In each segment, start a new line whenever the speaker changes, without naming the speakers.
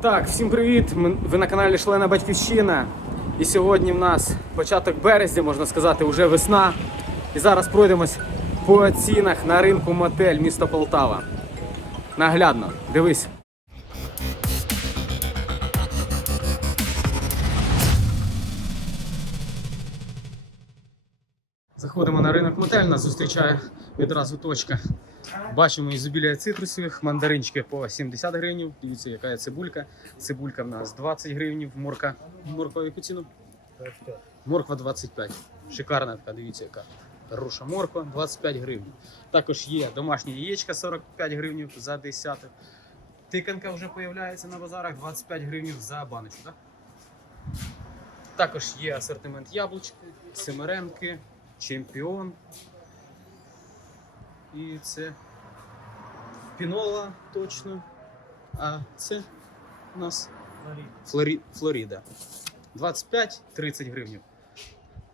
Так, всім привіт! Ви на каналі Шлена Батьківщина. І сьогодні в нас початок березня, можна сказати, вже весна. І зараз пройдемось по цінах на ринку мотель місто Полтава. Наглядно, дивись. Заходимо на ринок мотель, нас зустрічає відразу точка. Бачимо ізобілія цитрусових, мандаринчики по 70 гривень. Дивіться, яка є цибулька. Цибулька в нас 20 гривень, морка. Морква яку ціну? Морква 25. Шикарна така, дивіться, яка. Хороша морква 25 гривень. Також є домашні яєчка 45 гривень за десяток. Тиканка вже з'являється на базарах 25 гривень за баночку. Так? Також є асортимент яблучки, семеренки, чемпіон. І це пінола точно. А це у нас Флорі... Флоріда. 25-30 гривень.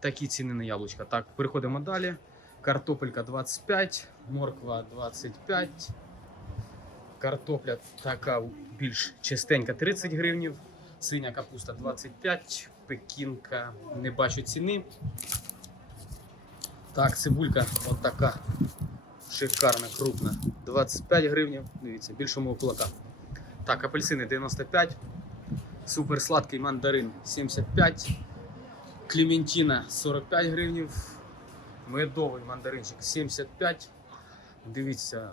Такі ціни на яблучка. Так, переходимо далі. Картопелька 25, морква 25. Картопля така більш чистенька 30 гривень. Синя капуста 25, пекінка не бачу ціни. Так, цибулька от така шикарна, крупна. 25 гривень. Дивіться, більше мого кулака. Так, апельсини 95. Супер сладкий мандарин 75. Клементина 45 гривень. Медовий мандаринчик 75. Дивіться,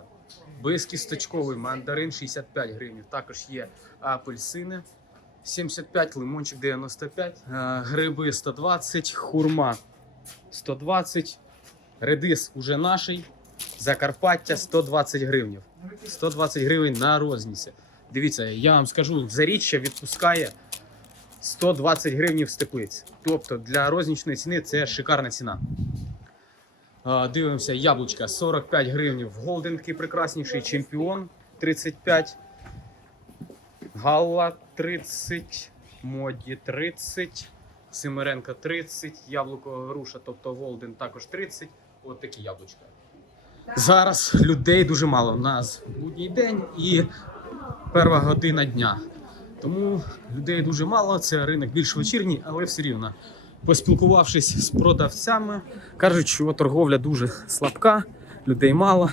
безкісточковий мандарин 65 гривень. Також є апельсини 75, лимончик 95, е, гриби 120, хурма 120, редис уже наший. Закарпаття 120 гривень. 120 гривень на розніці. Дивіться, я вам скажу, заріччя відпускає 120 гривень в степлиць. Тобто для рознічної ціни це шикарна ціна. Дивимося, яблучка 45 гривень в голденки прекрасніший, чемпіон 35, Галла 30, моді 30, Семеренка 30, яблуко груша, тобто голден також 30. От такі яблучка. Зараз людей дуже мало. У нас будній день і перша година дня. Тому людей дуже мало. Це ринок більш вечірній, але все рівно. Поспілкувавшись з продавцями, кажуть, що торговля дуже слабка, людей мало.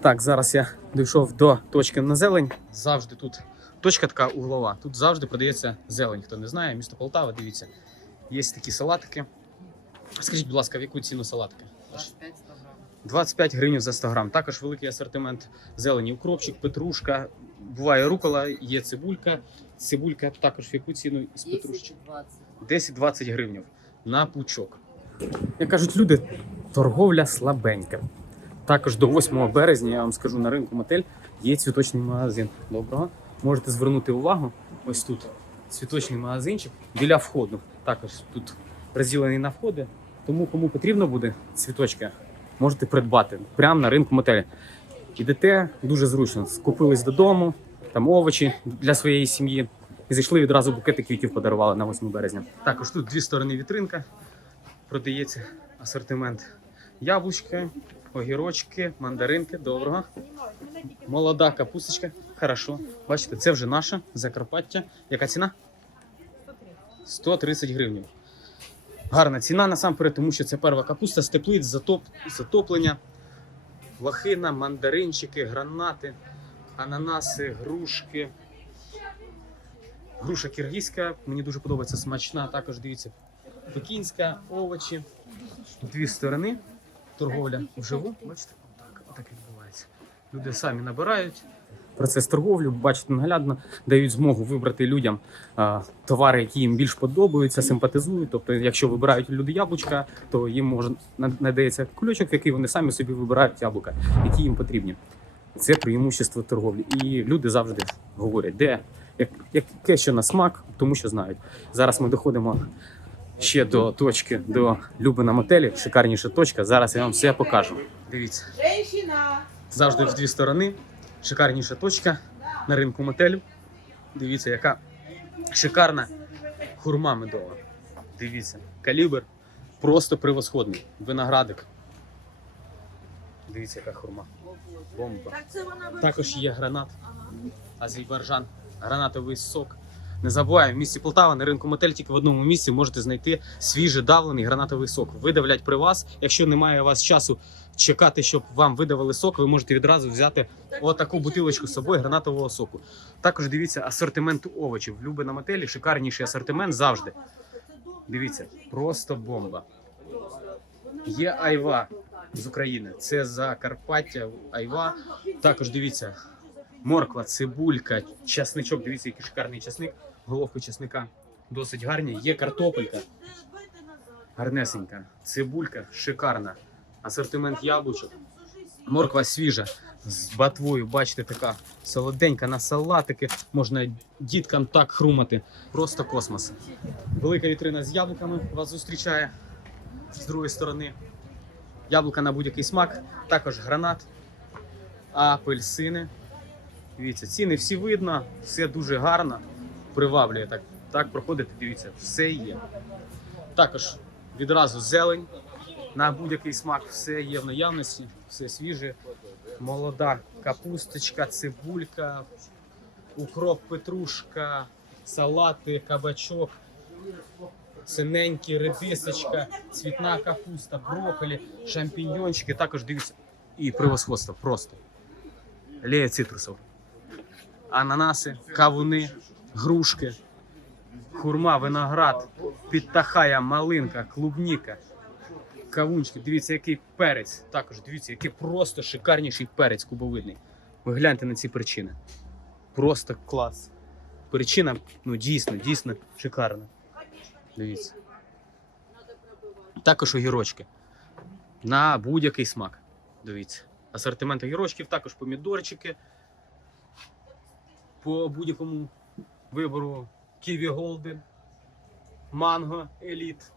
Так, зараз я дійшов до точки на зелень. Завжди тут точка така углова. Тут завжди продається зелень. Хто не знає, місто Полтава, дивіться. Є такі салатики. Скажіть, будь ласка, в яку ціну салатики?
25 100 грам.
25 гривень за 100 грам. Також великий асортимент зелені. Укропчик, петрушка, буває рукола, є цибулька. Цибулька також в яку ціну із петрушки?
і 20.
10-20 гривень на пучок. Як кажуть люди, торговля слабенька. Також до 8 березня, я вам скажу, на ринку мотель є цвіточний магазин. Доброго. Можете звернути увагу. Ось тут цвіточний магазинчик біля входу. Також тут розділений на входи. Тому кому потрібно буде цвіточки, можете придбати прямо на ринку мотелі. Ідете дуже зручно. Скупились додому, там овочі для своєї сім'ї. І зайшли відразу букети квітів подарували на 8 березня. Також тут дві сторони вітринка. Продається асортимент яблучки, огірочки, мандаринки. Доброго. Молода капусточка. Хорошо. Бачите, це вже наша Закарпаття. Яка ціна? 130 гривень. Гарна ціна насамперед, тому що це перша капуста з теплиць, затоп, затоплення, лохина, мандаринчики, гранати, ананаси, грушки. Груша киргизька, мені дуже подобається смачна. Також дивіться, пекінська, овочі. Дві сторони. Торговля вживу. Бачите, отак, отак відбувається. Люди самі набирають. Процес торговлі, бачите, наглядно дають змогу вибрати людям а, товари, які їм більш подобаються, симпатизують. Тобто, якщо вибирають люди яблучка, то їм може надається кульочок, в який вони самі собі вибирають яблука, які їм потрібні. Це преимущество торговлі. І люди завжди говорять, де як, яке що на смак, тому що знають. Зараз ми доходимо ще до точки, до Любина мотелі. Шикарніша точка. Зараз я вам все покажу. Дивіться, завжди в дві сторони. Шикарніша точка на ринку мотелю. Дивіться, яка шикарна хурма медова. Дивіться, калібр просто превосходний. Виноградик. Дивіться, яка хурма. Бомба. Також є гранат, азербайджан. гранатовий сок. Не забуваємо, в місті Полтава на ринку мотель тільки в одному місці можете знайти свіжий давлений гранатовий сок. Видавлять при вас. Якщо немає у вас часу чекати, щоб вам видавали сок, ви можете відразу взяти отаку бутилочку з собою гранатового соку. Також дивіться асортимент овочів. В Любе на мотелі шикарніший асортимент завжди. Дивіться, просто бомба. Є айва з України. Це Закарпаття, айва. Також дивіться, морква, цибулька, часничок. Дивіться, який шикарний часник. Головка часника досить гарні. Є картопелька. Гарнесенька. Цибулька шикарна. Асортимент яблучок. Морква свіжа з батвою, бачите, така солоденька на салатики. Можна діткам так хрумати. Просто космос. Велика вітрина з яблуками вас зустрічає з другої сторони. Яблука на будь-який смак, також гранат, апельсини. Дивіться, ціни всі видно, все дуже гарно, приваблює так. Так, проходите, дивіться, все є. Також відразу зелень на будь-який смак, все є в наявності, все свіже. Молода капусточка, цибулька, укроп, петрушка, салати, кабачок, синенькі, редисочка, цвітна капуста, брокколі, шампіньйончики. Також дивіться. І превосходство просто. Лея цитрусов. Ананаси, кавуни, грушки, хурма, виноград, підтахая, малинка, клубніка, кавунчики. Дивіться, який перець. Також дивіться, який просто шикарніший перець кубовидний. Ви гляньте на ці причини. Просто клас. Причина, ну дійсно, дійсно шикарна. Дивіться. Також огірочки. На будь-який смак. Дивіться. Асортимент огірочків, також помідорчики. По будь-якому вибору Ківі Голден, Манго Еліт,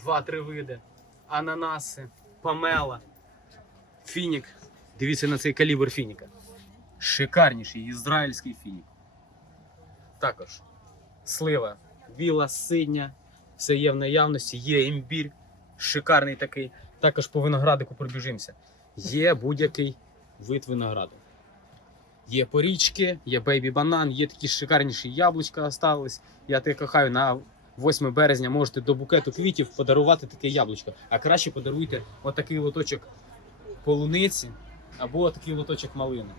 два-три види, ананаси, помела, фінік. Дивіться на цей калібр фініка. Шикарніший ізраїльський фінік. Також слива, біла, синя, все є в наявності, є імбір, шикарний такий. Також по виноградику пробіжимося. Є будь-який вид винограду. Є порічки, є бейбі банан, є такі шикарніші яблучка остались. Я тебе кохаю на 8 березня можете до букету квітів подарувати таке яблучко. А краще подаруйте отакий лоточок полуниці або такий лоточок малини.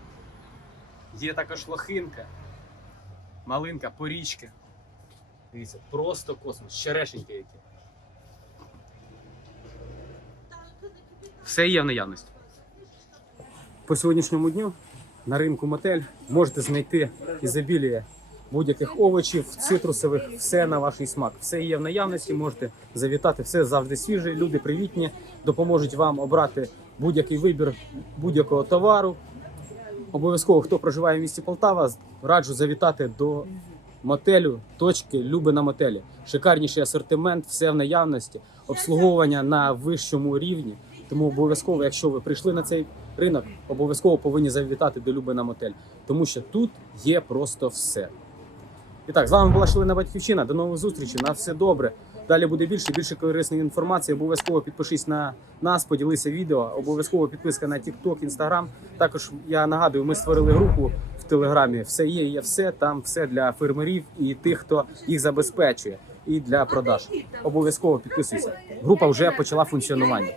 Є також лохинка, малинка, порічки. Дивіться, просто космос, черешеньки які. Все є в наявності. По сьогоднішньому дню на ринку мотель можете знайти ізобілія будь-яких овочів, цитрусових, все на ваш смак. Все є в наявності, можете завітати, все завжди свіже. Люди привітні, допоможуть вам обрати будь-який вибір будь-якого товару. Обов'язково, хто проживає в місті Полтава, раджу завітати до мотелю, точки Люби на мотелі. Шикарніший асортимент, все в наявності, обслуговування на вищому рівні. Тому обов'язково, якщо ви прийшли на цей ринок, обов'язково повинні завітати до Люби на мотель, тому що тут є просто все. І так, з вами була Шалена Батьківщина. До нових зустрічей. На все добре. Далі буде більше, більше корисної інформації. Обов'язково підпишись на нас, поділися відео. Обов'язково підписка на TikTok, Instagram. Також я нагадую, ми створили групу в Телеграмі. Все є, є все. Там все для фермерів і тих, хто їх забезпечує, і для продаж. Обов'язково підписуйся. Група вже почала функціонування.